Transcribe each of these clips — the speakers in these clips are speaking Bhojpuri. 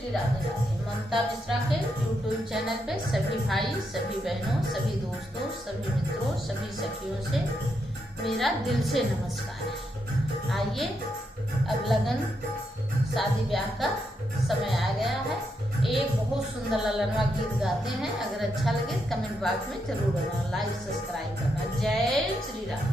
श्री राधे राधे। ममता मिश्रा के यूट्यूब चैनल पे सभी भाई, सभी बहनों, सभी दोस्तों, सभी मित्रों, सभी सखियों से मेरा दिल से नमस्कार है। आइए, अब लगन शादी ब्याह का समय आ गया है। एक बहुत सुंदर ललनवा गीत गाते हैं। अगर अच्छा लगे कमेंट बॉक्स में जरूर करना, लाइक सब्सक्राइब करना। जय श्री राम।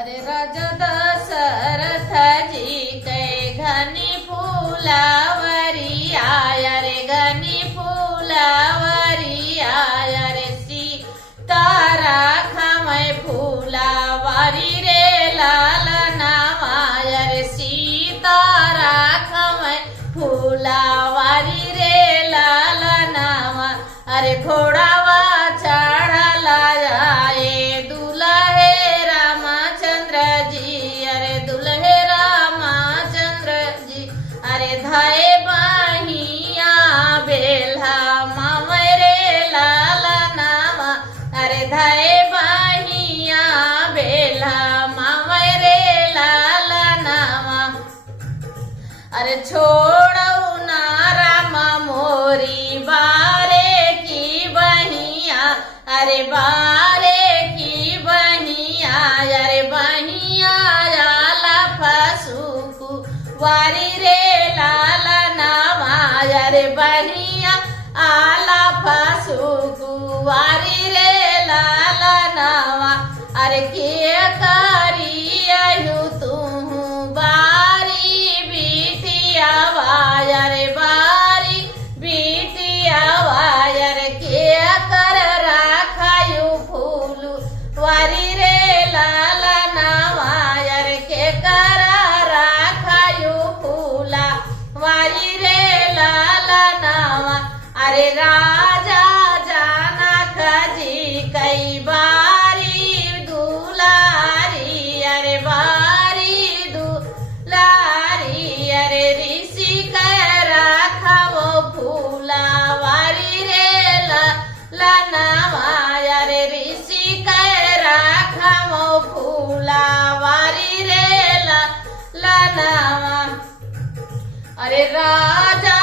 अरे राजा दशरथ जी के घनी फूलावरी आया रे, घनी फूलावरी आया रे, सीता राखमै फूलावरी रे लाल नामाया रे, सीता राखमै फूलावरी रे लाल नामा। अरे घोड़ावा चढ़ला जाए दुल्हे रामचंद्र जी, अरे दुल्हे रामचंद्र जी। अरे धाए बहिया बेल्हा मामै रे लाल नामा, अरे धाए बहिया बेल्हा मामै रे लाल नामा। अरे छोड़ऊ ना रामा मोरी बारे की बहिया, अरे बारे की बहिया, अरे बहिया आला फसुकु वारी रे लाल नामा, अरे बहिया आला फसुकु वारी रे लाल नामा। अरे के करियहु तू बारी बिटिया वायर, बारी बिटिया वायर, के कर राखायु फूलू वारी रे लाल नामायर, के कर राखायु फूला वारी रे लाल नामा। अरे राजा जनक जी कई बारी दुलारी, अरे बारी दुलारी, अरे ऋषि के राखवो फूला वारी रे लाल नामा, अरे ऋषि के राखवो फूला वारी रे लाल नामा। अरे राजा